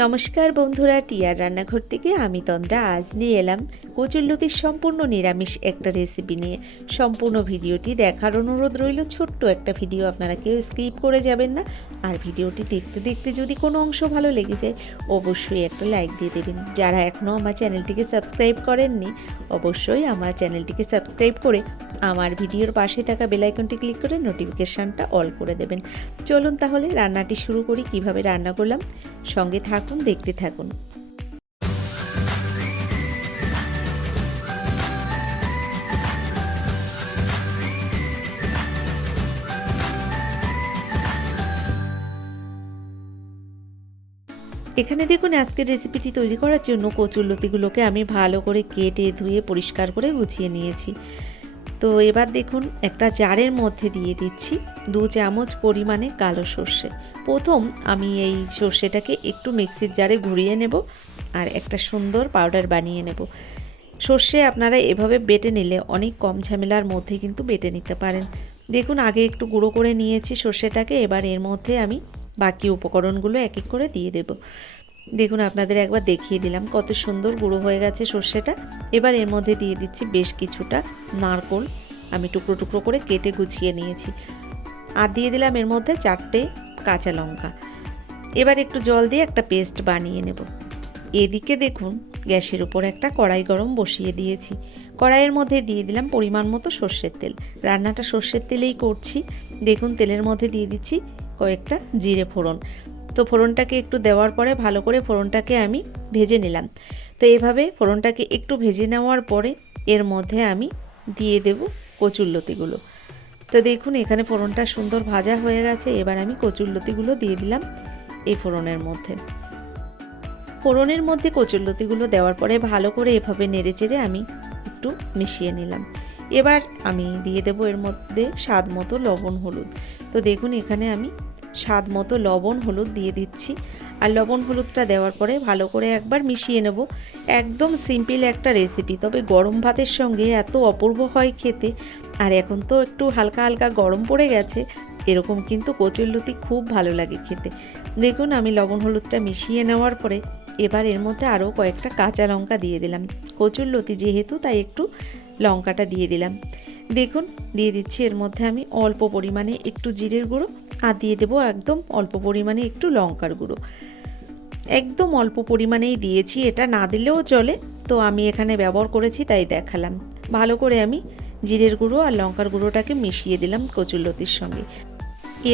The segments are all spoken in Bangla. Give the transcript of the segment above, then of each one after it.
নমস্কার বন্ধুরা, টিয়ার রান্নাঘর থেকে আমি তন্দ্রা আজ নিয়ে এলাম কচুরলতির সম্পূর্ণ নিরামিষ একটা রেসিপি নিয়ে। সম্পূর্ণ ভিডিওটি দেখার অনুরোধ রইল। ছোট্ট একটা ভিডিও, আপনারা কেউ স্কিপ করে যাবেন না। আর ভিডিওটি দেখতে দেখতে যদি কোনো অংশ ভালো লেগে যায় অবশ্যই একটা লাইক দিয়ে দেবেন। যারা এখনও আমার চ্যানেলটিকে সাবস্ক্রাইব করেননি অবশ্যই আমার চ্যানেলটিকে সাবস্ক্রাইব করে আমার ভিডিওর পাশে থাকা বেল আইকনটি ক্লিক করে নোটিফিকেশানটা অল করে দেবেন। চলুন তাহলে রান্নাটি শুরু করি। কিভাবে রান্না করলাম সঙ্গে থাকুন, দেখতে থাকুন। এখানে দেখুন, আজকের রেসিপিটি তৈরি করার জন্য কচুরলতিগুলোকে আমি ভালো করে কেটে ধুয়ে পরিষ্কার করে গুছিয়ে নিয়েছি। তো এবার দেখুন, একটা জারের মধ্যে দিয়ে দিচ্ছি 2 চামচ পরিমাণে কালো সর্ষে। প্রথম আমি এই সর্ষেটাকে একটু মিক্সির জারে ঘুরিয়ে নেব আর একটা সুন্দর পাউডার বানিয়ে নেব। সর্ষে আপনারা এভাবে বেটে নিলে অনেক কম ঝামেলার মধ্যে কিন্তু বেটে নিতে পারেন। দেখুন, আগে একটু গুঁড়ো করে নিয়েছি সর্ষেটাকে। এবার এর মধ্যে আমি বাকি উপকরণগুলো এক এক করে দিয়ে দেব। দেখুন, আপনাদের একবার দেখিয়ে দিলাম কত সুন্দর গুঁড়ো হয়ে গেছে সর্ষেটা। এবার এর মধ্যে দিয়ে দিচ্ছি বেশ কিছুটা নারকোল, আমি টুকরো টুকরো করে কেটে গুছিয়ে নিয়েছি। আর দিয়ে দিলাম এর মধ্যে 4টে কাঁচা লঙ্কা। এবার একটু জল দিয়ে একটা পেস্ট বানিয়ে নেব। এদিকে দেখুন, গ্যাসের উপর একটা কড়াই গরম বসিয়ে দিয়েছি। কড়াইয়ের মধ্যে দিয়ে দিলাম পরিমাণ মতো সর্ষের তেল। রান্নাটা সর্ষের তেলেই করছি। দেখুন, তেলের মধ্যে দিয়ে দিচ্ছি কয়েকটা জিরে ফোড়ন। তো ফোড়নটাকে একটু দেওয়ার পরে ভালো করে ফোড়নটাকে আমি ভেজে নিলাম। তো এভাবে ফোড়নটাকে একটু ভেজে নেওয়ার পরে এর মধ্যে আমি দিয়ে দেব কচুরলতিগুলো। তো দেখুন, এখানে ফোড়নটা সুন্দর ভাজা হয়ে গেছে। এবার আমি কচুরলতিগুলো দিয়ে দিলাম এই ফোড়নের মধ্যে। ফোড়নের মধ্যে কচুরলতিগুলো দেওয়ার পরে ভালো করে এভাবে নেড়েচেড়ে আমি একটু মিশিয়ে নিলাম। এবার আমি দিয়ে দেব এর মধ্যে স্বাদ মতো লবণ হলুদ। তো দেখুন, এখানে আমি স্বাদ মতো লবণ হলুদ দিয়ে দিচ্ছি। আর লবণ হলুদটা দেওয়ার পরে ভালো করে একবার মিশিয়ে নেব। একদম সিম্পল একটা রেসিপি, তবে গরম ভাতের সঙ্গে এত অপূর্ব হয় খেতে। আর এখন তো একটু হালকা হালকা গরম পড়ে গেছে, এরকম কিন্তু কচুরলতি খুব ভালো লাগে খেতে। দেখুন, আমি লবণ হলুদটা মিশিয়ে নেওয়ার পরে এবার এর মধ্যে আরও কয়েকটা কাঁচা লঙ্কা দিয়ে দিলাম। কচুরলতি যেহেতু, তাই একটু লঙ্কাটা দিয়ে দিলাম। দেখুন, দিয়ে দিচ্ছি এর মধ্যে আমি অল্প পরিমাণে একটু জিরের গুঁড়ো, আর দিয়ে দেবো একদম অল্প পরিমাণে একটু লঙ্কার গুঁড়ো। একদম অল্প পরিমাণেই দিয়েছি, এটা না দিলেও চলে, তো আমি এখানে ব্যবহার করেছি তাই দেখালাম। ভালো করে আমি জিরের গুঁড়ো আর লঙ্কার গুঁড়োটাকে মিশিয়ে দিলাম কচুরলতির সঙ্গে।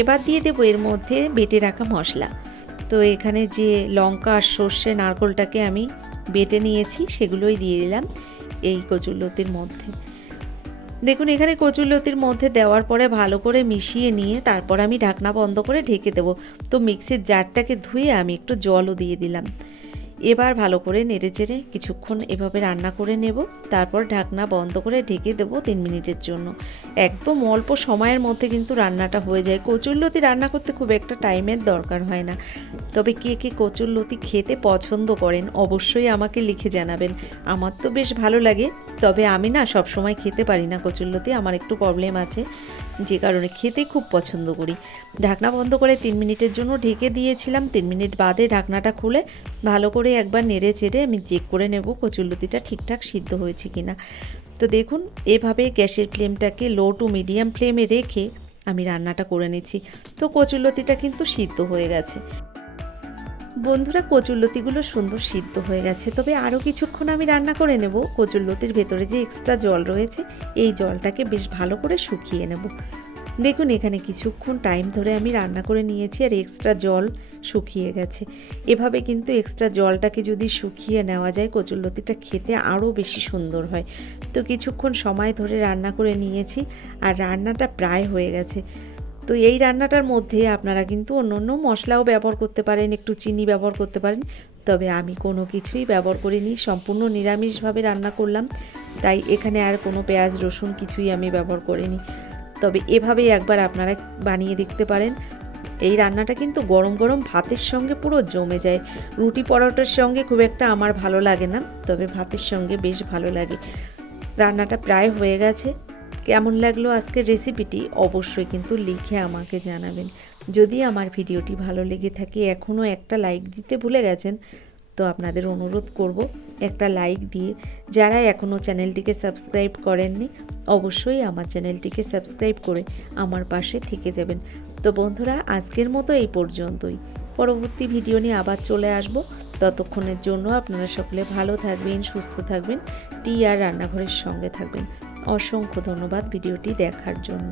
এবার দিয়ে দেবো এর মধ্যে বেটে রাখা মশলা। তো এখানে যে লঙ্কা আর সর্ষে নারকোলটাকে আমি বেটে নিয়েছি সেগুলোই দিয়ে দিলাম এই কচুরলতির মধ্যে। দেখুন, এখানে কচুরলতির মধ্যে দেওয়ার পরে ভালো করে মিশিয়ে নিয়ে তারপর আমি ঢাকনা বন্ধ করে ঢেকে দেবো। তো মিক্সির জারটাকে ধুয়ে আমি একটু জলও দিয়ে দিলাম। এবার ভালো করে নেড়েচেড়ে কিছুক্ষণ এভাবে রান্না করে নেব। তারপর ঢাকনা বন্ধ করে ঢেকে দেবো 3 মিনিটের জন্য। একদম অল্প সময়ের মধ্যে কিন্তু রান্নাটা হয়ে যায়। কচুরলতি রান্না করতে খুব একটা টাইমের দরকার হয় না। তবে কে কে কচুরলতি খেতে পছন্দ করেন অবশ্যই আমাকে লিখে জানাবেন। আমার তো বেশ ভালো লাগে, তবে আমি না সবসময় খেতে পারি না কচুরলতি, আমার একটু প্রবলেম আছে, যে কারণে খেতে খুব পছন্দ করি। ঢাকনা বন্ধ করে 3 মিনিটের জন্য ঢেকে দিয়েছিলাম। 3 মিনিট বাদে ঢাকনাটা খুলে ভালো করে একবার নেড়ে চেড়ে আমি চেক করে নেব কচুরলতিটা ঠিকঠাক সিদ্ধ হয়েছে কিনা। তো দেখুন, এভাবে গ্যাসের ফ্লেমটাকে লো টু মিডিয়াম ফ্লেমে রেখে আমি রান্নাটা করে নিচ্ছি। তো কচুরলতিটা কিন্তু সিদ্ধ হয়ে গেছে। বন্ধুরা, কচুরলতিগুলো সুন্দর সিদ্ধ হয়ে গেছে, তবে আরও কিছুক্ষণ আমি রান্না করে নেব। কচুরলতির ভেতরে যে এক্সট্রা জল রয়েছে এই জলটাকে বেশ ভালো করে শুকিয়ে নেব। দেখুন, এখানে কিছুক্ষণ টাইম ধরে আমি রান্না করে নিয়েছি আর এক্সট্রা জল শুকিয়ে গেছে। এভাবে কিন্তু এক্সট্রা জলটাকে যদি শুকিয়ে নেওয়া যায় কচুরলতিটা খেতে আরও বেশি সুন্দর হয়। তো কিছুক্ষণ সময় ধরে রান্না করে নিয়েছি আর রান্নাটা প্রায় হয়ে গেছে। তো এই রান্নাটার মধ্যে আপনারা কিন্তু অন্য অন্য মশলাও ব্যবহার করতে পারেন, একটু চিনি ব্যবহার করতে পারেন, তবে আমি কোনো কিছুই ব্যবহার করিনি। সম্পূর্ণ নিরামিষভাবে রান্না করলাম, তাই এখানে আর কোনো পেঁয়াজ রসুন কিছুই আমি ব্যবহার করিনি। তবে এভাবেই একবার আপনারা বানিয়ে দেখতে পারেন। এই রান্নাটা কিন্তু গরম গরম ভাতের সঙ্গে পুরো জমে যায়। রুটি পরোটার সঙ্গে খুব একটা আমার ভালো লাগে না, তবে ভাতের সঙ্গে বেশ ভালো লাগে। রান্নাটা প্রায় হয়ে গেছে। কেমন লাগলো আজকের রেসিপিটি অবশ্যই কিন্তু লিখে আমাকে জানাবেন। যদি আমার ভিডিওটি ভালো লেগে থাকে, এখনও একটা লাইক দিতে ভুলে গেছেন, তো আপনাদের অনুরোধ করব একটা লাইক দিয়ে, যারা এখনও চ্যানেলটিকে সাবস্ক্রাইব করেননি অবশ্যই আমার চ্যানেলটিকে সাবস্ক্রাইব করে আমার পাশে থেকে যাবেন। তো বন্ধুরা, আজকের মতো এই পর্যন্তই। পরবর্তী ভিডিও নিয়ে আবার চলে আসব। ততক্ষণের জন্য আপনারা সকলে ভালো থাকবেন, সুস্থ থাকবেন, টি আর রান্নাঘরের সঙ্গে থাকবেন। অসংখ্য ধন্যবাদ ভিডিওটি দেখার জন্য।